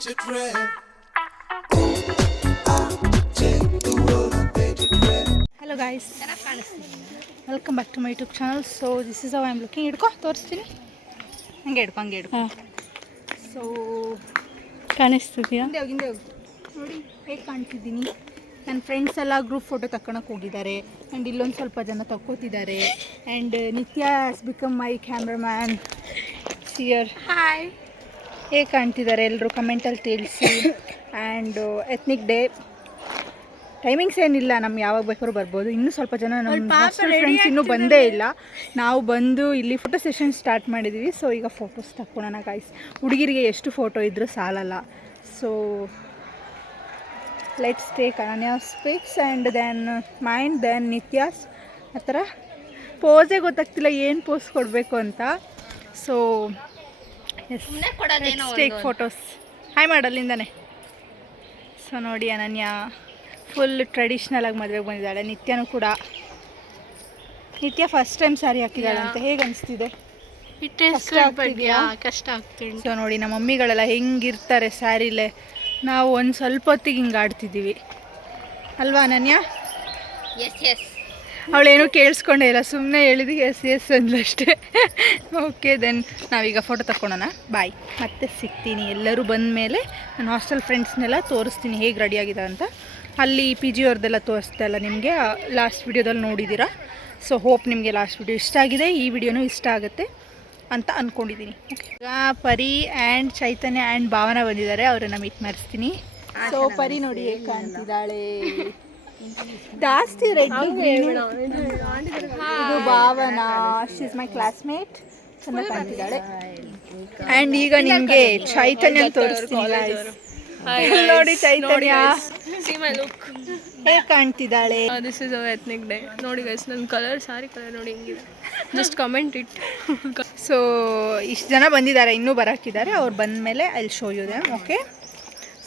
Hello guys, welcome back to my YouTube channel. So this is how I am looking. ಹಿಡ್ಕೊ ತೋರಿಸ್ತೀನಿ. ಹಂಗೆ ಹಿಡ್ಕೊ. So ಕಾಣಿಸ್ತಿದ್ಯಾ? ಹಿಂದೆ ಹೋಗಿ ನೋಡಿ ಹೇಗೆ ಕಾಣ್ತಿದ್ದೀನಿ. ನನ್ನ ಫ್ರೆಂಡ್ಸ್ ಎಲ್ಲ ಗ್ರೂಪ್ ಫೋಟೋ ತಗೊಳಕ್ಕೆ ಹೋಗಿದ್ದಾರೆ ಆ್ಯಂಡ್ ಇಲ್ಲೊಂದು ಸ್ವಲ್ಪ ಜನ ತಕ್ಕೋತಿದ್ದಾರೆ. And Nithya has become my cameraman ಸಿಯರ್. ಹಾಯ್, ಹೇಗೆ ಕಾಣ್ತಿದ್ದಾರೆ ಎಲ್ಲರೂ ಕಮೆಂಟಲ್ಲಿ ತಿಳಿಸಿ. ಆ್ಯಂಡ್ ಎತ್ನಿಕ್ ಡೇ ಟೈಮಿಂಗ್ಸ್ ಏನಿಲ್ಲ, ನಮ್ಗೆ ಯಾವಾಗ ಬೇಕಾದ್ರೂ ಬರ್ಬೋದು. ಇನ್ನೂ ಸ್ವಲ್ಪ ಜನ ನಮ್ಮ ಹಾಸ್ಟೆಲ್ ಫ್ರೆಂಡ್ಸ್ ಇನ್ನೂ ಬಂದೇ ಇಲ್ಲ. ನಾವು ಬಂದು ಇಲ್ಲಿ ಫೋಟೋ ಸೆಷನ್ ಸ್ಟಾರ್ಟ್ ಮಾಡಿದ್ದೀವಿ. ಸೊ ಈಗ ಫೋಟೋಸ್ ತಕ್ಕೊಳ್ಳೋಣ ಗಾಯ್ಸ್. ಹುಡುಗಿರಿಗೆ ಎಷ್ಟು ಫೋಟೋ ಇದ್ದರೂ ಸಾಲಲ್ಲ. So let's take Ananya's pics and then mine then Nithya's. ಆ ಥರ ಪೋಸೇ ಗೊತ್ತಾಗ್ತಿಲ್ಲ ಏನು ಪೋಸ್ ಕೊಡಬೇಕು ಅಂತ. So let's take photos. Hi ಮಾಡಲ್ಲಿಂದಾನೆ. ಸೊ ನೋಡಿ ಅನನ್ಯ ಫುಲ್ ಟ್ರೆಡಿಷ್ನಲಾಗಿ ಮದುವೆಗೆ ಬಂದಿದ್ದಾಳೆ. ನಿತ್ಯನೂ ಕೂಡ. ನಿತ್ಯ ಫಸ್ಟ್ ಟೈಮ್ ಸ್ಯಾರಿ ಹಾಕಿದ್ದಾಳಂತೆ. ಹೇಗೆ ಅನಿಸ್ತಿದೆ? ಕಷ್ಟ ಆಗ್ತಿದೆ. ಸೊ ನೋಡಿ ನಮ್ಮ ಮಮ್ಮಿಗಳೆಲ್ಲ ಹೆಂಗಿರ್ತಾರೆ ಸ್ಯಾರಿಲೇ. ನಾವು ಒಂದು ಸ್ವಲ್ಪ ಹೊತ್ತಿಗೆ ಹಿಂಗೆ ಆಡ್ತಿದ್ದೀವಿ ಅಲ್ವಾ ಅನನ್ಯ? ಎಸ್. ಅವಳೇನೂ ಕೇಳಿಸ್ಕೊಂಡೇ ಇಲ್ಲ, ಸುಮ್ಮನೆ ಹೇಳಿದಿಗೆ ಎಸ್ ಅಂದ್ಲಷ್ಟೇ. ಓಕೆ ದೆನ್ ನಾವೀಗ ಫೋಟೋ ತಗೊಳ್ಳೋಣ. ಬಾಯ್, ಮತ್ತೆ ಸಿಗ್ತೀನಿ. ಎಲ್ಲರೂ ಬಂದ ಮೇಲೆ ನನ್ನ ಹಾಸ್ಟೆಲ್ ಫ್ರೆಂಡ್ಸ್ನೆಲ್ಲ ತೋರಿಸ್ತೀನಿ ಹೇಗೆ ರೆಡಿಯಾಗಿದೆ ಅಂತ. ಅಲ್ಲಿ ಪಿ ಜಿ ಅವ್ರದ್ದೆಲ್ಲ ತೋರಿಸ್ತಾ ಇಲ್ಲ ನಿಮಗೆ, ಲಾಸ್ಟ್ ವಿಡಿಯೋದಲ್ಲಿ ನೋಡಿದ್ದೀರಾ. ಸೊ ಹೋಪ್ ನಿಮಗೆ ಲಾಸ್ಟ್ ವಿಡಿಯೋ ಇಷ್ಟ ಆಗಿದೆ, ಈ ವಿಡಿಯೋನೂ ಇಷ್ಟ ಆಗುತ್ತೆ ಅಂತ ಅಂದ್ಕೊಂಡಿದ್ದೀನಿ. ಓಕೆ, ಈಗ ಪರಿ ಆ್ಯಂಡ್ ಚೈತನ್ಯ ಆ್ಯಂಡ್ ಭಾವನಾ ಬಂದಿದ್ದಾರೆ, ಅವರನ್ನು ಮೀಟ್ ಮಾಡಿಸ್ತೀನಿ. ಸೊ ಪರಿ ನೋಡಿ ಹೇಗೆ ಕಾಣ್ತಿದ್ದಾಳೆ, ಜಾಸ್ತಿ ರೆಡ್. ಇದು Bhavana, she is my classmate, ಚೆನ್ನಾಗಿ ಕಾಣ್ತಿದ್ದಾಳೆ. ಆ್ಯಂಡ್ ಈಗ ನಿಮಗೆ ಚೈತನ್ಯ ತೋರಿಸ್ತೀನಿ. ನೋಡಿ ಚೈತನ್ಯ ಹೇಗೆ ಕಾಣ್ತಿದ್ದಾಳೆ. This is our ethnic day. ನೋಡಿ ಗೈಸ್, ನನ್ನ ಕಲರ್ ಸಾರಿ ಕಲರ್ ನೋಡಿ ಹೆಂಗಿದೆ. Just comment it. ಸೊ ಇಷ್ಟು ಜನ ಬಂದಿದ್ದಾರೆ, ಇನ್ನೂ ಬರೋಕ್ಕಿದ್ದಾರೆ. ಅವ್ರು ಬಂದ ಮೇಲೆ I will show you them. Okay,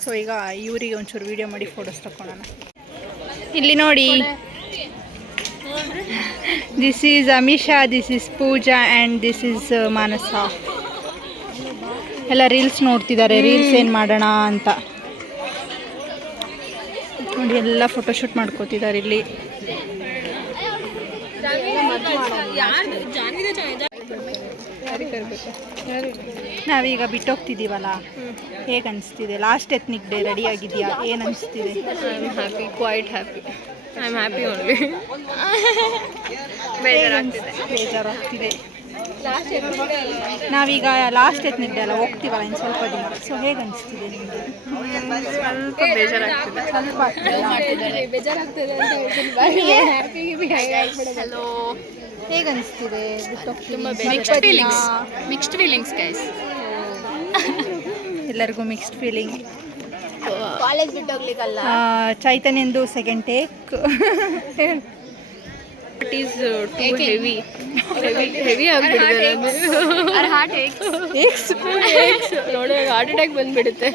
so ಈಗ ಇವರಿಗೆ ಒಂಚೂರು ವೀಡಿಯೋ ಮಾಡಿ ಫೋಟೋಸ್ ತಗೊಳ್ಳೋಣ. ಇಲ್ಲಿ ನೋಡಿ, this is Amisha, this is Puja and this is Manasa. ಎಲ್ಲ ರೀಲ್ಸ್ ನೋಡ್ತಿದ್ದಾರೆ, ರೀಲ್ಸ್ ಏನು ಮಾಡೋಣ ಅಂತ ನೋಡಿ. ಎಲ್ಲ ಫೋಟೋಶೂಟ್ ಮಾಡ್ಕೋತಿದ್ದಾರೆ ಇಲ್ಲಿ. ನಾವೀಗ ಬಿಟ್ಟೋಗ್ತಿದ್ದೀವಲ್ಲ, ಹೇಗೆ ಅನಿಸ್ತಿದೆ? ಲಾಸ್ಟ್ ಎತ್ನಿಕ್ ಡೇ ರೆಡಿ ಆಗಿದೆಯಾ? ಏನು ಅನಿಸ್ತಿದೆ? I am happy, quite happy. I am happy only. ಬೇಜಾರಾಗ್ತಿದೆ. ನಾವೀಗ ಲಾಸ್ಟ್ ಎತ್ನಿಕ್ ಡೇ ಅಲ್ಲ, ಹೋಗ್ತೀವಲ್ಲ ಇನ್ನು ಸ್ವಲ್ಪ ದಿನ. ಸೊ ಹೇಗೆ ಅನಿಸ್ತಿದೆ ನಿಮಗೆ? ಸ್ವಲ್ಪ ಬೇಜಾರಾಗ್ತಿದೆ. ಹಲೋ, ಹೇಗೆ ಅನಿಸ್ತಿದೆ? Mixed feelings guys. ಎಲ್ಲರಿಗೂ ಮಿಕ್ಸ್ಡ್ ಫೀಲಿಂಗ್. ಕಾಲೇಜ್ ಬಿಟ್ಟೋಗ್ಲಿಕ್ಕಲ್ಲ. ಚೈತನ್ಯಂದು second take. It is too heavy ಆಗಿಬಿಟ್ಟಿದೆ. ನೋಡಿ, ಹಾರ್ಟ್ ಅಟ್ಯಾಕ್ ಬಂದುಬಿಡುತ್ತೆ.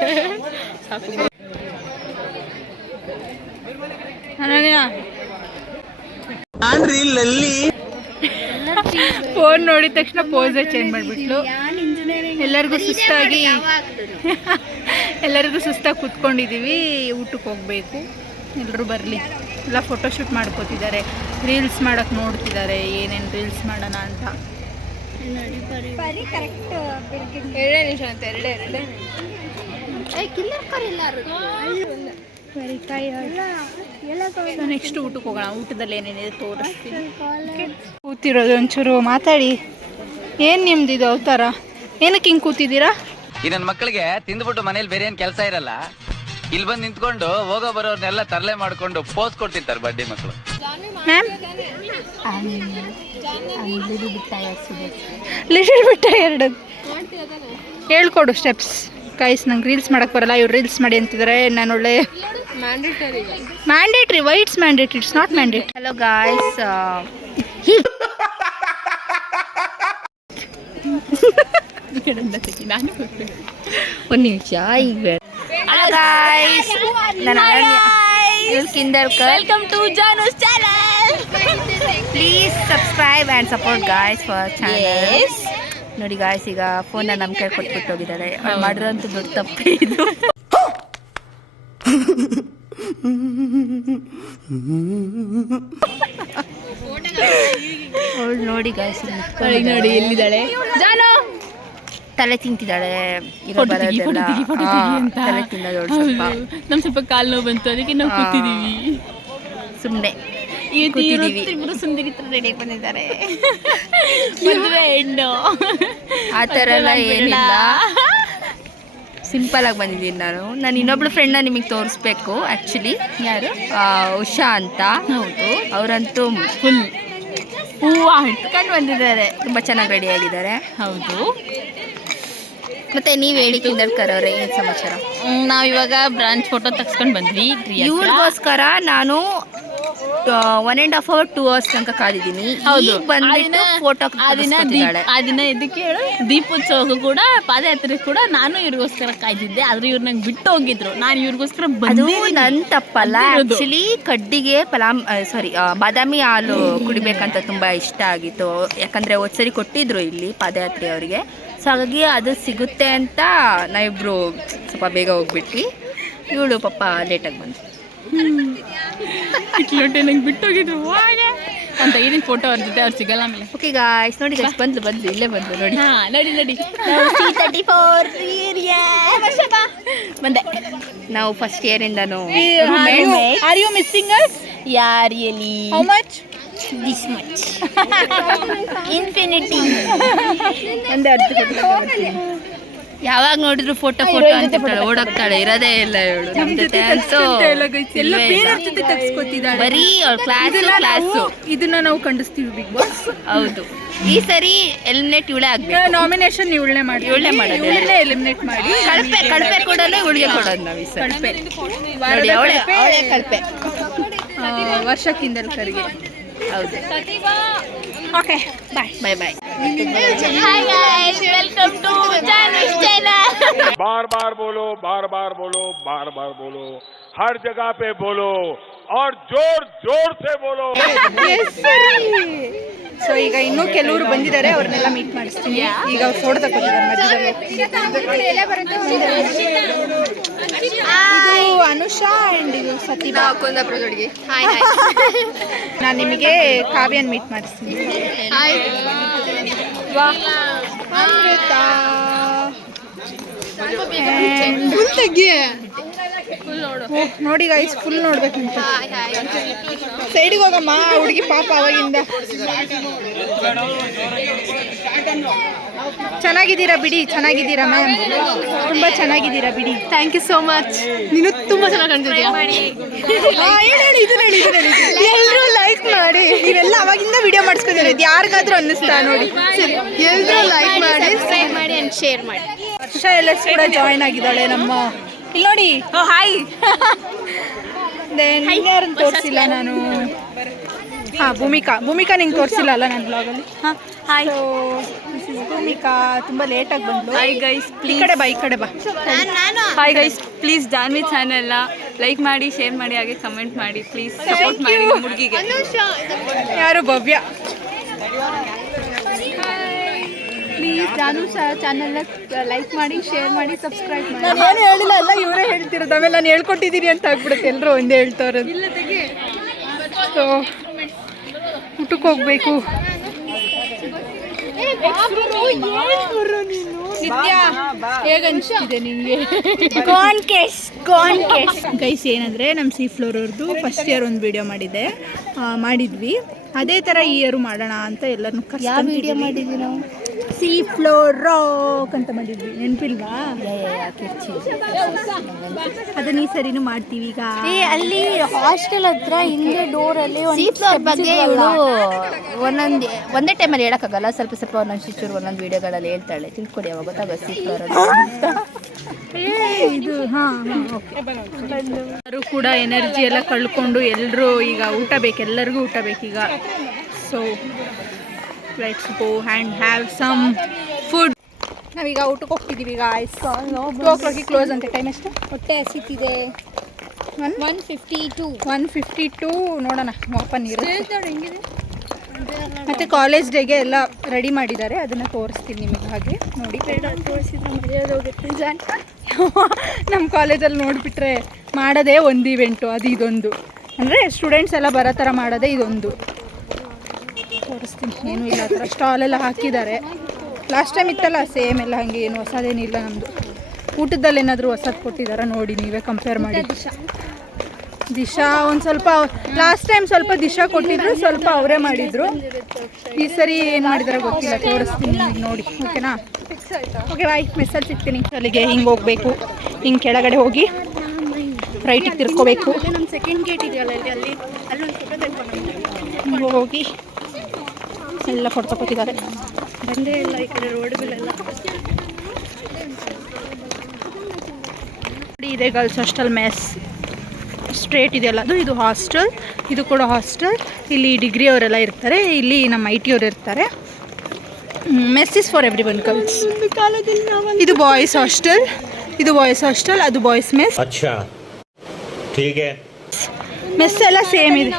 ಸಾಕು. ಫೋನ್ ನೋಡಿದ ತಕ್ಷಣ ಪೋಸೇ ಚೇಂಜ್ ಮಾಡಿಬಿಟ್ಲು. ಎಲ್ಲರಿಗೂ ಸುಸ್ತಾಗಿ ಕೂತ್ಕೊಂಡಿದ್ದೀವಿ. ಊಟಕ್ಕೆ ಹೋಗಬೇಕು, ಎಲ್ಲರೂ ಬರಲಿ. ಎಲ್ಲ ಫೋಟೋಶೂಟ್ ಮಾಡ್ಕೋತಿದ್ದಾರೆ, ರೀಲ್ಸ್ ಮಾಡೋಕ್ಕೆ ನೋಡ್ತಿದ್ದಾರೆ ಏನೇನು ರೀಲ್ಸ್ ಮಾಡೋಣ ಅಂತ. ಎರಡೇ ನಿಮಿಷ ಅಂತ. ಎರಡೇ ನೆಕ್ಸ್ಟ್ ಊಟಕ್ಕೆ ಹೋಗೋಣ. ಊಟದಲ್ಲಿ ಏನೇನಿದೆ ತೋರಿಸ್ತೀನಿ. ಕೂತಿರೋದು ಒಂಚೂರು ಮಾತಾಡಿ. ಏನು ನಿಮ್ದಿದು ಅವತಾರ? ಏನಕ್ಕೆ ಹಿಂಗೆ ಕೂತಿದ್ದೀರಾ? ಈ ನನ್ನ ಮಕ್ಕಳಿಗೆ ತಿಂದ್ಬಿಟ್ಟು ಮನೇಲಿ ಬೇರೆ ಏನು ಕೆಲಸ ಇರಲ್ಲ, ಇಲ್ಲಿ ಬಂದು ನಿಂತ್ಕೊಂಡು ಹೋಗೋ ಬರೋರ್ನೆಲ್ಲ ತರಲೆ ಮಾಡ್ಕೊಂಡು ಪೋಸ್ ಕೊಡ್ತಿರ್ತಾರೆ ಬಡ್ಡಿ ಮಕ್ಕಳು. ಮ್ಯಾಮ್, ಲಿಟಲ್ ಬಿಟ್ಟ ಎರಡು ಹೇಳ್ಕೊಡು ಸ್ಟೆಪ್ಸ್. ಗೈಸ್, ನಂಗೆ ರೀಲ್ಸ್ ಮಾಡೋಕ್ಕೆ ಬರಲ್ಲ, ಇವ್ರು ರೀಲ್ಸ್ ಮಾಡಿ ಅಂತಿದ್ದಾರೆ. ನಾನು ಒಳ್ಳೆ mandatory. Why it's mandatory? It's not mandatory. Hello guys, ಒಂದು ನಿಮಿಷ. Hello guys, welcome to Janu's channel. Please subscribe and support guys for channel. ನೋಡಿ ಗಾಯ್ಸ್, ಈಗ ಫೋನ್ನ ನಮ್ಮ ಕೈ ಕೊಟ್ಬಿಟ್ಟು ಹೋಗಿದ್ದಾಳೆ. ಅವ್ಳು ಮಾಡಿರೋಂಥ ದೊಡ್ಡ ತಪ್ಪೇ ಇದು. ಅವಳು ನೋಡಿ ಗಾಯ್ಸ್, ನೋಡಿ ಎಲ್ಲಿದ್ದಾಳೆ ಜಾನು, ತಲೆ ತಿಂತಿದ್ದಾಳೆ. ತಲೆ ತಿನ್ನೋದು ಸ್ವಲ್ಪ ನಮ್ ಸ್ವಲ್ಪ ಕಾಲು ನೋವು ಬಂತು, ಅದಕ್ಕೆ ನಾವು ಕೂತಿದೀವಿ ಸುಮ್ಮನೆ. ಇಬ್ರು ಸುಂದರಿ ತರ ರೆಡಿ ಬಂದಿದ್ದಾರೆ. ಮದುವೆ ಹೆಣ್ಣು ಆ ಥರ ಎಲ್ಲ ಏನಿಲ್ಲ, ಸಿಂಪಲ್ ಆಗಿ ಬಂದಿದ್ದೀನಿ ನಾನು ಇನ್ನೊಬ್ಳು ಫ್ರೆಂಡ್ನ ನಿಮಗೆ ತೋರಿಸ್ಬೇಕು. ಆ್ಯಕ್ಚುಲಿ ಯಾರು? ಉಷಾ ಅಂತ. ಹೌದು, ಅವರಂತೂ ಫುಲ್ ಹೂವು ಇಟ್ಕೊಂಡು ಬಂದಿದ್ದಾರೆ, ತುಂಬ ಚೆನ್ನಾಗಿ ರೆಡಿ ಆಗಿದ್ದಾರೆ. ಹೌದು. ಮತ್ತೆ ನೀವು ಹೇಳಿ ಕಿಂಡಲ್ಕರ್ ಅವರೇ, ಏನು ಸಮಾಚಾರ? ನಾವಿವಾಗ ಬ್ರಾಂಚ್ ಫೋಟೋ ತೆಗ್ಸ್ಕೊಂಡು ಬಂದ್ವಿ. ಇವ್ರಿಗೋಸ್ಕರ ನಾನು 1.5 hour 2 hours ತನಕ ಕಾದಿದ್ದೀನಿ. ಹೌದು, ಬಂದ್ಬಿಟ್ಟು ಫೋಟೋ ಆ ದಿನ ಇದಕ್ಕೆ ಹೇಳು, ದೀಪೋತ್ಸವಕ್ಕೂ ಕೂಡ ಪಾದಯಾತ್ರೆ ಕೂಡ ನಾನು ಇವ್ರಿಗೋಸ್ಕರ ಕಾಯ್ದಿದ್ದೆ. ಆದ್ರೆ ಇವ್ರು ನಂಗೆ ಬಿಟ್ಟು ಹೋಗಿದ್ರು, ನಾನು ಇವ್ರಿಗೋಸ್ಕರ ಅದು ಬಂದಿದ್ದೀನಿ. ನನ್ನ ತಪ್ಪಲ್ಲ. ಆ್ಯಕ್ಚುಲಿ ಕಡ್ಡಿಗೆ ಬಾದಾಮಿ ಹಾಲು ಕುಡಿಬೇಕಂತ ತುಂಬ ಇಷ್ಟ ಆಗಿತ್ತು. ಯಾಕಂದರೆ ಒಂದ್ಸರಿ ಕೊಟ್ಟಿದ್ರು ಇಲ್ಲಿ ಪಾದಯಾತ್ರೆ ಅವರಿಗೆ. ಸೊ ಹಾಗಾಗಿ ಅದು ಸಿಗುತ್ತೆ ಅಂತ ನಾವಿಬ್ಬರು ಸ್ವಲ್ಪ ಬೇಗ ಹೋಗ್ಬಿಟ್ವಿ. ಇವಳು ಪಾಪ ಲೇಟಾಗಿ ಬಂದು ಇಟ್ಲೊಟ್ಟೆ ನಂಗೆ ಬಿಟ್ಟೋಗಿದ್ರು ಅಂತ ಏನೇನು ಫೋಟೋ ಅವ್ರ ಜೊತೆ ಅವ್ರು ಸಿಗಲ್ಲ ಆಮೇಲೆ. ಓಕೆ ಗಾಯ್ಸ್, ನೋಡಿ ಗಾಯ್ಸ್, ಬಂದ್ಲು ಇಲ್ಲೇ ಬಂದ್ಲು ನೋಡಿ. ನೋಡಿ ಬಂದೆ. ನಾವು ಫಸ್ಟ್ ಇಯರಿಂದನೂ ಆರ್ ಯು ಮಿಸ್ಸಿಂಗ್ ಅಸ್? ಯಾರ್ really? How much? This much. Infinity. ಒಂದೇ ಅರ್ಧ ಯಾವಾಗ ನೋಡಿದ್ರು ಫೋಟೋ ಅಂತಿರ್ತಾಳೆ, ಓಡೋಗ್ತಾಳೆ, ಇರೋದೇ ಇಲ್ಲ ಇವಳು ನಮ್ಮ ಜೊತೆ. ಅಂತೂ ಬರೀ ಕ್ಲಾಸು ಇದನ್ನ ನಾವು ಖಂಡಿಸ್ತೀವಿ ಬಿಗ್ ಬಾಸ್. ಹೌದು, ಈ ಸರಿ ಎಲಿಮಿನೇಟ್ ಇವಳೇ ಆಗ್ಬೇಕು. ನಾಮಿನೇಷನ್ ಇವಳೇ ಮಾಡಿ, ಎಲಿಮಿನೇಟ್ ಮಾಡಿ. ಕಳಪೆ ಕೂಡ ಇವಳಿಗೆ ಕೊಡೋದು ನಾವು ಈ ಸರಿ. ನೋಡಿ, ಅವಳೇ ಕಳಪೆ. ವರ್ಷ ಕಿಂಡಲ್ಕರ್ಗೆ. ಹೌದು. Okay, bye bye bye. Hi guys, welcome to Janu's channel. बार बार बोलो, बार बार बोलो, बार बार बोलो, हर जगह पे बोलो और जोर जोर से बोलो. ಸೊ ಈಗ ಇನ್ನೂ ಕೆಲವರು ಬಂದಿದ್ದಾರೆ, ಅವ್ರನ್ನೆಲ್ಲ ಮೀಟ್ ಮಾಡಿಸ್ತೀನಿ. ಈಗ ಅವ್ರು ಫೋಟೋ ತಗೊಂಡಿದ್ದಾರೆ ಮಧ್ಯದಲ್ಲಿ. ಇದು ಅನುಷಾ ಅಂಡ್ ಇದು ಸತಿಬಾ ಕುಂದಾಪುರದೊಳಗೆ. ನಾನು ನಿಮಗೆ ಕಾವ್ಯನ್ ಮೀಟ್ ಮಾಡಿಸ್ತೀನಿ. ಅಮೃತ ನೋಡಿ ಗೈಸ್, ಫುಲ್ ನೋಡ್ಬೇಕಂತ. ಸೈಡಿಗೆ ಹೋಗಮ್ಮ ಹುಡುಗಿ ಪಾಪ ಅವಾಗಿಂದ. ಚೆನ್ನಾಗಿದ್ದೀರಾ ಬಿಡಿ, ಚೆನ್ನಾಗಿದ್ದೀರಾ ಮ್ಯಾಮ್, ತುಂಬಾ ಚೆನ್ನಾಗಿದ್ದೀರಾ ಬಿಡಿ. Thank you so much. ನೀನು ತುಂಬಾ ಚೆನ್ನಾಗಿ ಕಾಣ್ತಿದ್ಯಾ. ಎಲ್ಲರೂ ಲೈಕ್ ಮಾಡಿ. ನೀವೆಲ್ಲ ಅವಾಗಿಂದ ವಿಡಿಯೋ ಮಾಡಿಸ್ಕೊಂಡಿದ್ದೀರಿ, ಇದು ಯಾರಿಗಾದ್ರೂ ಅನ್ನಿಸ್ತಾ ನೋಡಿ. ಎಲ್ಲರೂ ಲೈಕ್ ಮಾಡಿ, ಸಬ್ಸ್ಕ್ರೈಬ್ ಮಾಡಿ ಅಂಡ್ ಶೇರ್ ಮಾಡಿ. ಉಷಾ ಎಲ್ಲಸ್ ಕೂಡ ಜಾಯ್ನ್ ಆಗಿದ್ದಾಳೆ ನಮ್ಮ. ಇಲ್ಲಿ ನೋಡಿ, ಹಾಯ್. ಇನ್ಯಾರನ್ನು ತೋರಿಸಿಲ್ಲ ನಾನು. ಭೂಮಿಕಾ ನಿಂಗೆ ತೋರಿಸಿಲ್ಲ ಅಲ್ಲ ನನ್ನ ಬ್ಲಾಗಲ್ಲಿ. ಹಾಯ್ ಭೂಮಿಕಾ ತುಂಬ ಲೇಟಾಗಿ ಬಂದ್ಲು. ಹಾಯ್ ಗೈಸ್, ಈ ಕಡೆ ಬಾ, ಈ ಕಡೆ ಬಾ. ಹಾಯ್ ಗೈಸ್, ಪ್ಲೀಸ್ ಜಾನ್ವಿ ಚಾನೆಲ್ನ ಲೈಕ್ ಮಾಡಿ, ಶೇರ್ ಮಾಡಿ, ಹಾಗೆ ಕಮೆಂಟ್ ಮಾಡಿ. ಪ್ಲೀಸ್ ಸಪೋರ್ಟ್ ಮಾಡಿ ನಮ್ಮ ಹುಡುಗಿಗೆ. ಯಾರು? ಭವ್ಯ. ಪ್ಲೀಸ್ ಜಾನು ಚಾನಲ್ನ ಲೈಕ್ ಮಾಡಿ, ಶೇರ್ ಮಾಡಿ, ಸಬ್ಸ್ಕ್ರೈಬ್ ಮಾಡಿ. ನಾನು ಏನು ಹೇಳಿಲ್ಲ, ಎಲ್ಲ ಇವರೇ ಹೇಳ್ತಿರೋದು. ಆಮೇಲೆ ನಾನು ಹೇಳ್ಕೊಟ್ಟಿದ್ದೀನಿ ಅಂತ ಆಗ್ಬಿಡುತ್ತೆ, ಎಲ್ಲರೂ ಒಂದೇ ಹೇಳ್ತಾವ್ರದ್ದು. ಸೊ ಊಟಕ್ಕೆ ಹೋಗ್ಬೇಕು. ನಿತ್ಯ, ಹೇಗೆ ಅನಿಸ್ತಿದೆ ನಿಮಗೆ? ಗೈಸ್, ಏನಂದರೆ ನಮ್ಮ ಸಿ ಫ್ಲೋರ್ ಅವ್ರದ್ದು ಫಸ್ಟ್ ಇಯರ್ ಒಂದು ವಿಡಿಯೋ ಮಾಡಿದ್ವಿ. ಅದೇ ಥರ ಈ ಇಯರು ಮಾಡೋಣ ಅಂತ ಎಲ್ಲರನ್ನು. ಯಾವ ವಿಡಿಯೋ ಮಾಡಿದ್ವಿ ನಾವು? ಸಿ ಫ್ಲೋರ್ ರಾಕ್ ಅಂತ ಮಾಡಿದ್ವಿ, ನೆನಪಿಲ್ವಾ? ಅದನ್ನ ಈ ಸರಿನೂ ಮಾಡ್ತೀವಿ ಈಗ. ಅಲ್ಲಿ ಹಾಸ್ಟೆಲ್ ಹತ್ರ ಹಿಂದೆ ಡೋರಲ್ಲಿ ಬಗ್ಗೆ ಇವಳು ಒಂದೇ ಟೈಮಲ್ಲಿ ಹೇಳೋಕ್ಕಾಗಲ್ಲ, ಸ್ವಲ್ಪ ಒಂದೊಂದು ಒಂದೊಂದು ವಿಡಿಯೋಗಳಲ್ಲಿ ಹೇಳ್ತಾಳೆ. ತಿಳ್ಕೊಡಿ, ಅವಾಗ ಗೊತ್ತಾಗುತ್ತೆ. ಇದು ಎಲ್ಲರೂ ಕೂಡ ಎನರ್ಜಿ ಎಲ್ಲ ಕಳ್ಕೊಂಡು ಎಲ್ಲರೂ ಈಗ ಊಟ ಬೇಕು, ಎಲ್ಲರಿಗೂ ಊಟ ಬೇಕೀಗ. So let's go and have some food. ನಾವೀಗ ಊಟಕ್ಕೆ ಹೋಗ್ತಿದ್ದೀವಿ ಈಗ. 2 o'clock ಕ್ಲೋಸ್ ಅಂತ. ಟೈಮ್ ಎಷ್ಟು? ಹೊಟ್ಟೆ ಹಸಿತಿದೆ. 152 ನೋಡೋಣ. ಓಪನ್ ಇರುತ್ತೆ. ಮತ್ತು ಕಾಲೇಜ್ ಡೇಗೆ ಎಲ್ಲ ರೆಡಿ ಮಾಡಿದ್ದಾರೆ, ಅದನ್ನು ತೋರಿಸ್ತೀನಿ ನಿಮಗೆ. ಹಾಗೆ ನೋಡಿ, ತೋರಿಸಿದ್ರೆ ಮರ್ಯಾದೆ ಹೋಗುತ್ತೆ ಜಾನ್. ನಮ್ಮ ಕಾಲೇಜಲ್ಲಿ ನೋಡಿಬಿಟ್ರೆ ಮಾಡೋದೇ ಒಂದು ಇವೆಂಟು, ಅದು ಇದೊಂದು. ಅಂದರೆ ಸ್ಟೂಡೆಂಟ್ಸ್ ಎಲ್ಲ ಬರೋ ಥರ ಮಾಡೋದೇ ಇದೊಂದು. ತೋರಿಸ್ತೀನಿ. ಏನೂ ಇಲ್ಲ, ಆ ಥರ ಸ್ಟಾಲೆಲ್ಲ ಹಾಕಿದ್ದಾರೆ. ಲಾಸ್ಟ್ ಟೈಮ್ ಇತ್ತಲ್ಲ ಸೇಮ್ ಎಲ್ಲ, ಹಾಗೆ ಏನು ಹೊಸದೇನಿಲ್ಲ ನಮ್ಮದು. ಊಟದಲ್ಲಿ ಏನಾದರೂ ಹೊಸದು ಕೊಟ್ಟಿದ್ದಾರಾ ನೋಡಿ, ನೀವೇ ಕಂಪೇರ್ ಮಾಡಿ. ದಿಶಾ ಒಂದು ಸ್ವಲ್ಪ, ಲಾಸ್ಟ್ ಟೈಮ್ ಸ್ವಲ್ಪ ದಿಶಾ ಕೊಟ್ಟಿದ್ರು, ಸ್ವಲ್ಪ ಅವರೇ ಮಾಡಿದರು. ಈ ಸರಿ ಏನು ಮಾಡಿದಾರೆ ಗೊತ್ತಿಲ್ಲ, ತೋರಿಸ್ತೀನಿ ನಿಮಗೆ ನೋಡಿ. ಓಕೆನಾ? ಓಕೆ ಬಾಯ್, ಮೆಸ್ಸಲ್ಲಿ ಸಿಗ್ತೀನಿ. ಅಲ್ಲಿಗೆ ಹಿಂಗೆ ಹೋಗಬೇಕು, ಹಿಂಗೆ ಕೆಳಗಡೆ ಹೋಗಿ ರೈಟಿಗೆ ತಿರ್ಕೋಬೇಕು. ನಮ್ಮ ಸೆಕೆಂಡ್ ಗೇಟ್ ಇದೆಯಲ್ಲ ಅಲ್ಲಿ ಅಲ್ಲೊಂದು ಫೋಟೋ ತೆಗೆದುಕೊಂಡು ಹೋಗಿ ಎಲ್ಲ ಫೋಟೋ ತಗೋತಿದ್ದಾರೆ. ಬಂದೇ ಇಲ್ಲ ಈ ಕಡೆ ರೋಡ್ಗಳೆಲ್ಲ. ಇದೆ ಗರ್ಲ್ಸ್ ಹಾಸ್ಟೆಲ್ ಮೆಸ್, ಸ್ಟ್ರೇಟ್ ಇದೆಯಲ್ಲ ಅದು, ಇದು ಹಾಸ್ಟೆಲ್. ಇದು ಕೂಡ ಹಾಸ್ಟೆಲ್. ಇಲ್ಲಿ ಡಿಗ್ರಿ ಅವರೆಲ್ಲ ಇರ್ತಾರೆ, ಇಲ್ಲಿ ನಮ್ಮ IT ಅವರು ಇರ್ತಾರೆ. Mess is for every one girls. ಇದು ಬಾಯ್ಸ್ ಹಾಸ್ಟೆಲ್, ಇದು ಬಾಯ್ಸ್ ಹಾಸ್ಟೆಲ್, ಅದು ಬಾಯ್ಸ್ ಮೆಸ್. अच्छा ठीक है. ಮೆಸ್ ಎಲ್ಲ ಸೇಮ್ ಇದೆ.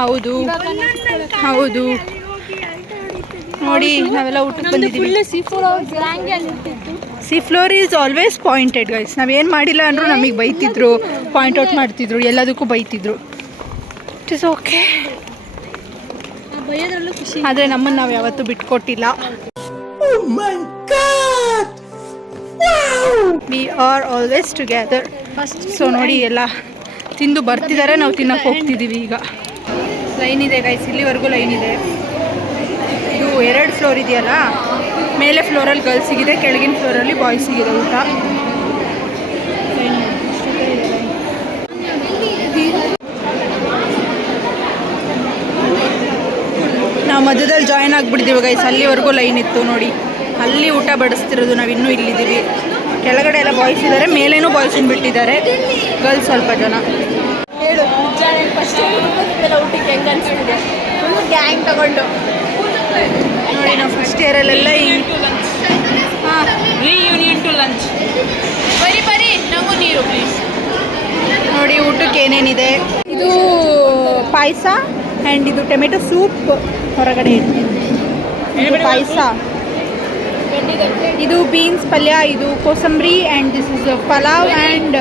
ಹೌದು ಹೌದು, ನೋಡಿ ನಾವೆಲ್ಲ ಊಟಕ್ಕೆ ಬಂದಿದ್ದೀವಿ. C floor is always pointed guys. ನಾವೇನು ಮಾಡಿಲ್ಲ ಅಂದರೂ ನಮಗೆ ಬೈತಿದ್ರು, ಪಾಯಿಂಟ್ ಔಟ್ ಮಾಡ್ತಿದ್ರು, ಎಲ್ಲದಕ್ಕೂ ಬೈತಿದ್ರು. It is okay. ಆದರೆ ನಮ್ಮನ್ನು ನಾವು ಯಾವತ್ತೂ ಬಿಟ್ಕೊಟ್ಟಿಲ್ಲ. We are always together. So ನೋಡಿ, ಎಲ್ಲ ತಿಂದು ಬರ್ತಿದ್ದಾರೆ, ನಾವು ತಿನ್ನಕ್ಕೆ ಹೋಗ್ತಿದ್ದೀವಿ. ಈಗ ಲೈನ್ ಇದೆ ಗೈಸ್, ಇಲ್ಲಿವರೆಗೂ ಲೈನ್ ಇದೆ. ಇದು 2 ಫ್ಲೋರ್ ಇದೆಯಲ್ಲ, ಮೇಲೆ ಫ್ಲೋರಲ್ಲಿ ಗರ್ಲ್ಸಿಗಿದೆ, ಕೆಳಗಿನ ಫ್ಲೋರಲ್ಲಿ ಬಾಯ್ಸಿಗಿದೆ ಊಟ. ನಾವು ಮಧ್ಯದಲ್ಲಿ ಜಾಯಿನ್ ಆಗಿಬಿಡ್ತೀವಿ ಗೈಸ್. ಅಲ್ಲಿವರೆಗೂ ಲೈನ್ ಇತ್ತು ನೋಡಿ, ಅಲ್ಲಿ ಊಟ ಬಡಿಸ್ತಿರೋದು, ನಾವು ಇನ್ನೂ ಇಲ್ಲಿದ್ದೀವಿ. ಕೆಳಗಡೆ ಎಲ್ಲ ಬಾಯ್ಸ್ ಇದ್ದಾರೆ, ಮೇಲೇನೂ ಬಾಯ್ಸನ್ನು ಬಿಟ್ಟಿದ್ದಾರೆ, ಗರ್ಲ್ಸ್ ಸ್ವಲ್ಪ ಜನ. ಹೇಳು ಫಸ್ಟ್ ಊಟಕ್ಕೆ ಹೆಂಗೆ ಅನಿಸ್ತಿದೆ? ಫುಲ್ ಗ್ಯಾಂಗ್ ತಗೊಂಡು ನೋಡಿ, ನಾವು ಫಸ್ಟ್ ಇಯರಲ್ಲೆಲ್ಲ ರಿಯೂನಿಯನ್ ಟು ಲಂಚ್. ಬರೀ ಬರೀ ನಾವು ನೀರು ಪ್ಲೀಸ್. ನೋಡಿ ಊಟಕ್ಕೆ ಏನೇನಿದೆ. ಇದು ಪಾಯಸ ಆ್ಯಂಡ್ ಇದು ಟೊಮೆಟೊ ಸೂಪ್ ಹೊರಗಡೆ ಇದು ಪಾಯಸ. ಇದು ಬೀನ್ಸ್ ಪಲ್ಯ, ಇದು ಕೋಸಂಬರಿ, and this is pulao and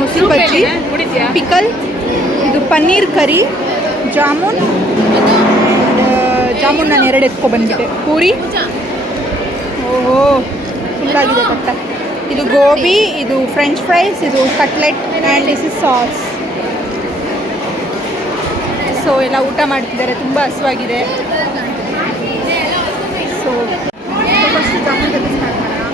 ಮೊಸರು ಬಜ್ಜಿ, ಪಿಕಲ್. ಇದು ಪನ್ನೀರ್ ಕರಿ, ಜಾಮೂನ್. ಜಾಮೂನ್ ನಾನು 2 ಎತ್ಕೊಬಂದ್ಬಿಟ್ಟೆ. ಪೂರಿ, ಓಹೋ ಫುಲ್ಲಾಗಿದೆ ಕಟ್ಟ. ಇದು ಗೋಬಿ, ಇದು ಫ್ರೆಂಚ್ ಫ್ರೈಸ್, ಇದು cutlet and this is sauce. So ಎಲ್ಲ ಊಟ ಮಾಡ್ತಿದ್ದಾರೆ, ತುಂಬ ಹಸುವಾಗಿದೆ. ಸೊ ಫಸ್ಟ್ ಜಾಮೂನ್ ಜೊತೆ ಸ್ಟಾರ್ಟ್ ಮಾಡೋಣ.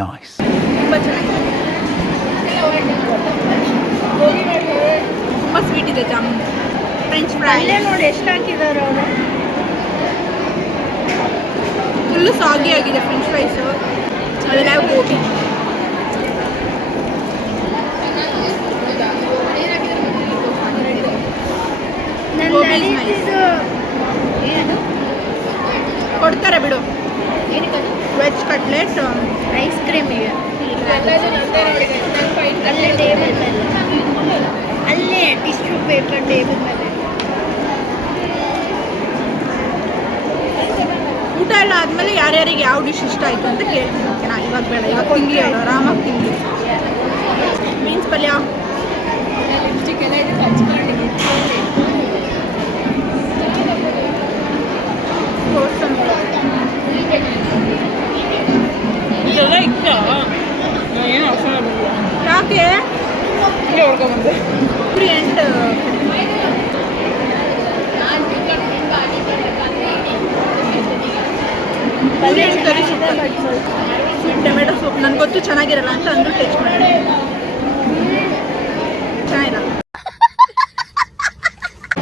ನೈಸ್. ತುಂಬ ಚೆನ್ನಾಗಿದೆ, ತುಂಬ ಸ್ವೀಟ್ ಇದೆ ಜಾಮೂನ್. ಫ್ರೆಂಚ್ ಫ್ರೈ ನೋಡಿ ಎಷ್ಟು ಹಾಕಿದ್ದಾರೆ ಅವರು. ಫುಲ್ಲು ಸಾಗಿ ಆಗಿದೆ ಫ್ರೆಂಚ್ ಫ್ರೈಸು. ಅದೆಲ್ಲ ಗೋಬಿ. ಕೊಡ್ತಾರೆ ಬಿಡು. ವೆಜ್ ಕಟ್ಲೆಟ್, ಐಸ್ ಕ್ರೀಮ್ ಇದೆ ಅಲ್ಲೇ ಟೇಬಲ್ ಮೇಲೆ, ಅಲ್ಲೇ ಟಿಶ್ಯೂ ಪೇಪರ್ ಟೇಬಲ್ ಮೇಲೆ. ಊಟ ಎಲ್ಲ ಆದಮೇಲೆ ಯಾರ್ಯಾರಿಗೆ ಯಾವ ಡಿಶ್ ಇಷ್ಟ ಆಯಿತು ಅಂತ ಕೇಳ್ತೀನಿ. ಓಕೆನಾ? ಇವಾಗ ಬೇಡ, ಇವಾಗ ತಿಂಡಿ ಹೇಳು, ಆರಾಮಾಗಿ ತಿಂಡಿ. ಬೀನ್ಸ್ ಪಲ್ಯ, ಲಿಪ್ಸ್ಟಿಕ್ ಎಲ್ಲ ಇದಕ್ಕೆ ಹಚ್ಕೊಂಡಿದ್ದೀನಿ. ಕೋಸಂಬರಿ. ಇದೆಲ್ಲ ಇಷ್ಟ ಏನು ಅವಸರ ಯಾಕೆ ಹೊಡ್ಕೊಂಬಂದು puri and puri and curry soup, tomato soup. ನನಗೆ ಗೊತ್ತು ಚೆನ್ನಾಗಿರಲ್ಲ ಅಂತ ಅಂದರೂ ಟೇಸ್ಟ್ ಮಾಡಿ. ಚೆನ್ನಾಗಿಲ್ಲ.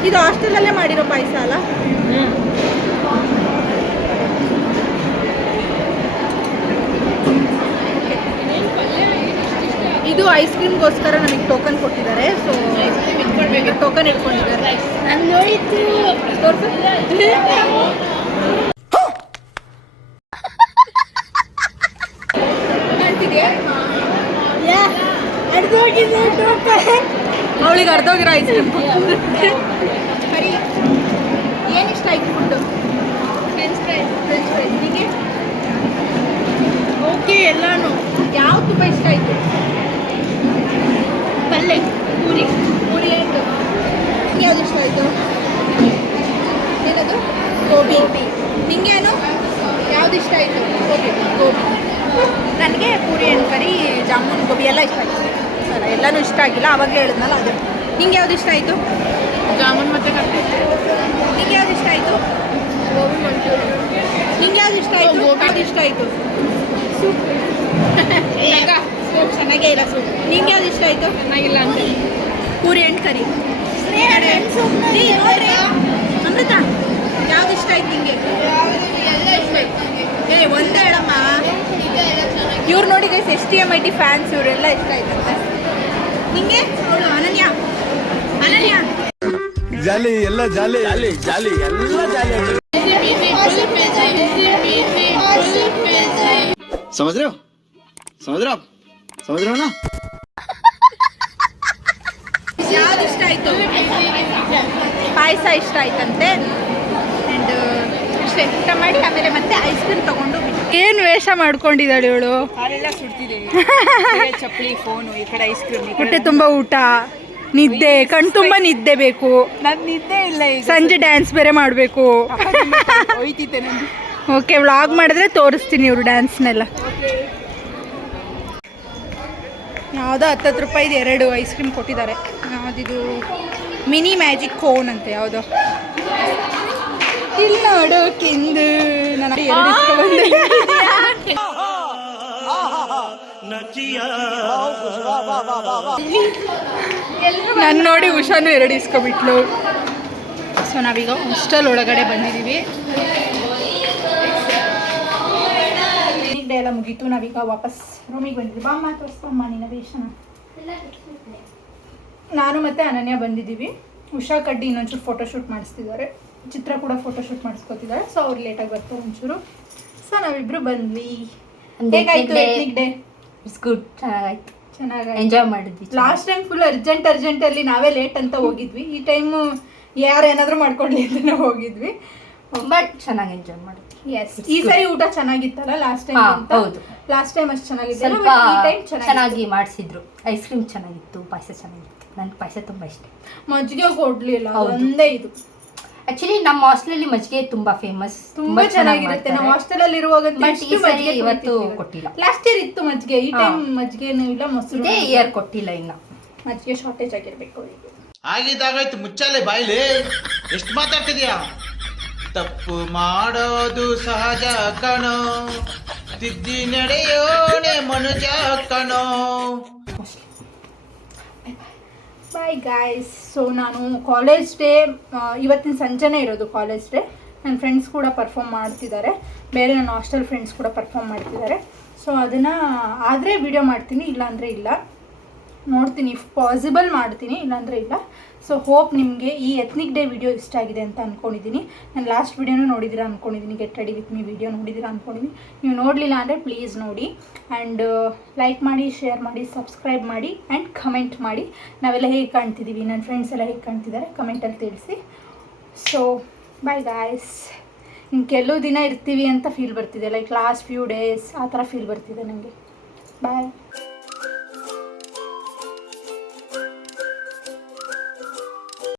ಇದು ಹಾಸ್ಟೆಲಲ್ಲೇ ಮಾಡಿರೋ ಪಾಯಸ ಅಲ್ಲ? ಇದು ಐಸ್ ಕ್ರೀಮ್ಗೋಸ್ಕರ ನಮಗೆ ಟೋಕನ್ ಕೊಟ್ಟಿದ್ದಾರೆ. ಸೊ ಟೋಕನ್ ಇಟ್ಕೊಂಡಿದ್ದಾರೆ. ನಾನು ನೋಡಿದ್ದು ಅವಳಿಗೆ ಅರ್ಧೋಗಿರೋ ಐಸ್ ಕ್ರೀಮ್ ಸರಿ. ಏನು ಇಷ್ಟ ಆಯ್ತು ಫುಡ್ಡು? ಫ್ರೆಂಚ್ ಫ್ರೈಸ್ ನಿಮಗೆ? ಓಕೆ, ಎಲ್ಲಾನು. ಯಾವ್ದು ತುಂಬ ಇಷ್ಟ ಆಯಿತು? ಪಲ್ಯ, ಪೂರಿ ಆಯಿತು. ಯಾವ್ದು ಇಷ್ಟ ಆಯಿತು? ಏನದು? ಗೋಬಿ. ನಿಂಗೇನು ಯಾವ್ದು ಇಷ್ಟ ಆಯಿತು? ಗೋಬಿ. ನನಗೆ ಪೂರಿ ಆ್ಯಂಡ್ ಕರಿ, ಜಾಮೂನ್, ಗೋಬಿ ಎಲ್ಲ ಇಷ್ಟ ಆಯಿತು. ಸರ್ ಎಲ್ಲನೂ ಇಷ್ಟ ಆಗಿಲ್ಲ, ಆವಾಗಲೇ ಹೇಳಿದ್ನಲ್ಲ ಅದು. ನಿಂಗೆ ಯಾವ್ದು ಇಷ್ಟ ಆಯಿತು? ಜಾಮೂನ್ ಮತ್ತು ಕಟ್ಟಿ. ನಿಂಗೆ ಯಾವ್ದು ಇಷ್ಟ ಆಯಿತು? ಗೋಬಿ ಮಂಚೂರಿ. ನಿಂಗೆ ಯಾವ್ದು ಇಷ್ಟ ಆಯಿತು? ಯಾವ್ದು ಇಷ್ಟ ಆಯಿತು? ಸೂಪ್. ಸೂಪ್ ಚೆನ್ನಾಗೇ ಇಲ್ಲ ಸೂಪ್. ನಿಂಗೆ ಯಾವ್ದು ಇಷ್ಟ ಆಯಿತು? ಚೆನ್ನಾಗಿಲ್ಲ ಅಂತ. ಪೂರಿ ಆ್ಯಂಡ್ ಕರಿ. ಅಮೃತ ಯಾವ್ದು ಇಷ್ಟ ಆಯ್ತು ನಿಂಗೆ? ಎಲ್ಲ ಇಷ್ಟ ಆಯ್ತು. ಒಂದೇ ಹೇಳಮ್ಮ. ಇವ್ರು ನೋಡಿ ಗೈಸ್, STMIT ಫ್ಯಾನ್ಸ್, ಇವರೆಲ್ಲ ಇಷ್ಟ ಆಯ್ತಂತೆ. ನಿಂಗೆ? ಅವಳು ಅನನ್ಯ. ಜಾಲಿ ಎಲ್ಲ ಜಾಲಿ ಜಾಲಿ ಜಾಲಿ ಎಲ್ಲ ಜಾಲಿ समझ रहे हो ना? ಯಾವ್ದು ಇಷ್ಟ ಆಯ್ತು? ಪಾಯಸ ಇಷ್ಟ ಆಯ್ತಂತೆ. ಆ್ಯಂಡ್ ಅಷ್ಟೇ ಊಟ ಮಾಡಿ ಆಮೇಲೆ ಮತ್ತೆ ಐಸ್ ಕ್ರೀಮ್ ತಗೊಂಡು. ಏನು ವೇಷ ಮಾಡ್ಕೊಂಡಿದ್ದಾಳೆ ಇವಳು? ಹಾಲೆಲ್ಲ ಸುಡ್ತಿದೆ. ಚಪ್ಪಲಿ, ಫೋನು, ಈ ಕಡೆ ಐಸ್ ಕ್ರೀಮ್. ಹೊಟ್ಟೆ ತುಂಬ ಊಟ, ನಿದ್ದೆ, ಕಣ್ ತುಂಬ ನಿದ್ದೆ ಬೇಕು. ನನ್ ನಿದ್ದೆ ಇಲ್ಲ ಈಗ. ಸಂಜೆ ಡ್ಯಾನ್ಸ್ ಬೇರೆ ಮಾಡಬೇಕು. ಹೋಯ್ತಿದ್ದೆ ನಾನು. ಓಕೆ, ವ್ಲಾಗ್ ಮಾಡಿದ್ರೆ ತೋರಿಸ್ತೀನಿ ಇವರು ಡ್ಯಾನ್ಸ್ನೆಲ್ಲ. ಯಾವುದೋ 10 ರೂಪಾಯಿದು 2 ಐಸ್ ಕ್ರೀಮ್ ಕೊಟ್ಟಿದ್ದಾರೆ. ಯಾವುದಿದು? ಮಿನಿ ಮ್ಯಾಜಿಕ್ ಕೋನ್ ಅಂತೆ ಯಾವುದೋ. ಇಲ್ಲಿ ನೋಡೋಕೆಂದು ನಾನು 2 ಇಸ್ಕೊಂಡ್ಬಂದೆ. ನಾನು ನೋಡಿ ಉಷಾನು 2 ಇಸ್ಕೊಬಿಟ್ಲು. ಸೊ ನಾವೀಗ ಹಾಸ್ಟೆಲ್ ಒಳಗಡೆ ಬಂದಿದ್ದೀವಿ. ಡೇ ಎಲ್ಲ ಮುಗೀತು, ನಾವೀಗ ವಾಪಸ್ ರೂಮಿಗೆ ಬಂದಿದ್ದೀವಿ. ಬಾ ತೋರಿಸ್ಬಮ್ಮ ನಿನ್ನ ವೇಷನ. ನಾನು ಮತ್ತು ಅನನ್ಯ ಬಂದಿದ್ದೀವಿ. ಉಷಾ ಕಡ್ಡಿ ಇನ್ನೊಂಚೂರು ಫೋಟೋಶೂಟ್ ಮಾಡಿಸ್ತಿದ್ದಾರೆ, ಚಿತ್ರ ಕೂಡ ಫೋಟೋಶೂಟ್ ಮಾಡಿಸ್ಕೊತಿದ್ದಾರೆ. ಸೊ ಅವ್ರು ಲೇಟಾಗಿ ಬರ್ತಾರೆ ಒಂಚೂರು. ಸೊ ನಾವಿಬ್ಬರು ಬಂದ್ವಿ. ಹೇಗಾಯ್ತು ಎತ್ನಿಕ್ ಡೇ? ಇಟ್ಸ್ ಗುಡ್, ಚೆನ್ನಾಗಾಯ್ತು. ಚೆನ್ನಾಗಿ ಎಂಜಾಯ್ ಮಾಡಿದ್ವಿ. ಲಾಸ್ಟ್ ಟೈಮ್ ಫುಲ್ ಅರ್ಜೆಂಟಲ್ಲಿ ನಾವೇ ಲೇಟ್ ಅಂತ ಹೋಗಿದ್ವಿ. ಈ ಟೈಮು ಯಾರೇನಾದರೂ ಮಾಡ್ಕೊಳ್ಳಿ ಅಂತ ನಾವು ಹೋಗಿದ್ವಿ. ಬಟ್ ಚೆನ್ನಾಗಿ ಎಂಜಾಯ್ ಮಾಡಿದ್ವಿ. ಎಸ್, ಈ ಸರಿ ಊಟ ಚೆನ್ನಾಗಿತ್ತಲ್ಲ ಲಾಸ್ಟ್ ಟೈಮ್? ಹೌದು, ಲಾಸ್ಟ್ ಟೈಮ್ ಅಷ್ಟು ಚೆನ್ನಾಗಿತ್ತು, ಸ್ವಲ್ಪ ಈ ಟೈಮ್ ಚೆನ್ನಾಗಿ ಮಾಡಿಸಿದ್ರು. ಐಸ್ ಕ್ರೀಮ್ ಚೆನ್ನಾಗಿತ್ತು, ಪಾಯಸ ಚೆನ್ನಾಗಿತ್ತು. ನನಗೆ ಪಾಯಸ ತುಂಬ ಇಷ್ಟ. ಮಜ್ಜಿಗೆ ಕೊಡ್ಲಿಲ್ಲ, ಒಂದೇ ಇದು. ಆಕ್ಚುಲಿ ನಮ್ಮ ಹಾಸ್ಟೆಲಲ್ಲಿ ಮಜ್ಜಿಗೆ ತುಂಬಾ ಫೇಮಸ್, ತುಂಬಾ ಚೆನ್ನಾಗಿರುತ್ತೆ. ನಮ್ಮ ಹಾಸ್ಟೆಲ್ ಅಲ್ಲಿ ಇರುವಾಗ ಇವತ್ತು ಕೊಟ್ಟಿಲ್ಲ. ಲಾಸ್ಟ್ ಇಯರ್ ಇತ್ತು ಮಜ್ಜಿಗೆ, ಈ ಟೈಮ್ ಮಜ್ಜಿಗೆನೂ ಇಲ್ಲ, ಮೊಸರು. ಇದೇ ಇಯರ್ ಕೊಟ್ಟಿಲ್ಲ. ಇನ್ನ ಮಜ್ಜಿಗೆ ಶಾರ್ಟೇಜ್ ಆಗಿರ್ಬೇಕು ಈಗ. ಆಗಿದ್ದಾಗಾಯ್ತು, ಮುಚ್ಚಾಲೆ ಬಾಯ್ಲಿ. ಎಷ್ಟು ಮಾತಾಡ್ತಿದ್ಯಾ? ತಪ್ಪು ಮಾಡೋದು ಸಹಜ ಕಣೋ, ತಿದ್ದಿ ನಡೆಯೋಣೆ ಮನುಜ ಕಣೋ. Bye guys. ಸೊ ನಾನು ಕಾಲೇಜ್ ಡೇ ಇವತ್ತಿನ ಸಂಜೆನೇ ಇರೋದು ಕಾಲೇಜ್ ಡೇ. ನನ್ನ ಫ್ರೆಂಡ್ಸ್ ಕೂಡ ಪರ್ಫಾರ್ಮ್ ಮಾಡ್ತಿದ್ದಾರೆ, ಬೇರೆ ನನ್ನ ಹಾಸ್ಟೆಲ್ ಫ್ರೆಂಡ್ಸ್ ಕೂಡ ಪರ್ಫಾರ್ಮ್ ಮಾಡ್ತಿದ್ದಾರೆ. ಸೊ ಅದನ್ನು ಆದರೆ ವಿಡಿಯೋ ಮಾಡ್ತೀನಿ, ಇಲ್ಲಾಂದರೆ ಇಲ್ಲ. ನೋಡ್ತೀನಿ, ಇಫ್ ಪಾಸಿಬಲ್ ಮಾಡ್ತೀನಿ, ಇಲ್ಲಾಂದರೆ ಇಲ್ಲ. ಸೊ ಹೋಪ್ ನಿಮಗೆ ಈ ಎತ್ನಿಕ್ ಡೇ ವಿಡಿಯೋ ಇಷ್ಟ ಆಗಿದೆ ಅಂತ ಅಂದ್ಕೊಂಡಿದ್ದೀನಿ. ನಾನು ಲಾಸ್ಟ್ ವಿಡಿಯೋನೂ ನೋಡಿದ್ದೀರಾ ಅಂದ್ಕೊಂಡಿದ್ದೀನಿ, get ready with me video ನೋಡಿದ್ದೀರಾ ಅಂದ್ಕೊಂಡಿದ್ದೀನಿ. ನೀವು ನೋಡಲಿಲ್ಲ ಅಂದರೆ ಪ್ಲೀಸ್ ನೋಡಿ. ಆ್ಯಂಡ್ ಲೈಕ್ ಮಾಡಿ, ಶೇರ್ ಮಾಡಿ, ಸಬ್ಸ್ಕ್ರೈಬ್ ಮಾಡಿ ಆ್ಯಂಡ್ ಕಮೆಂಟ್ ಮಾಡಿ. ನಾವೆಲ್ಲ ಹೇಗೆ ಕಾಣ್ತಿದ್ದೀವಿ, ನನ್ನ ಫ್ರೆಂಡ್ಸ್ ಎಲ್ಲ ಹೇಗೆ ಕಾಣ್ತಿದ್ದಾರೆ ಕಮೆಂಟಲ್ಲಿ ತಿಳಿಸಿ. So bye guys. ಇನ್ನು ಕೆಲವು ದಿನ ಇರ್ತೀವಿ ಅಂತ ಫೀಲ್ ಬರ್ತಿದೆ, ಲೈಕ್ ಲಾಸ್ಟ್ ಫ್ಯೂ ಡೇಸ್ ಆ ಥರ ಫೀಲ್ ಬರ್ತಿದೆ ನನಗೆ. ಬಾಯ್.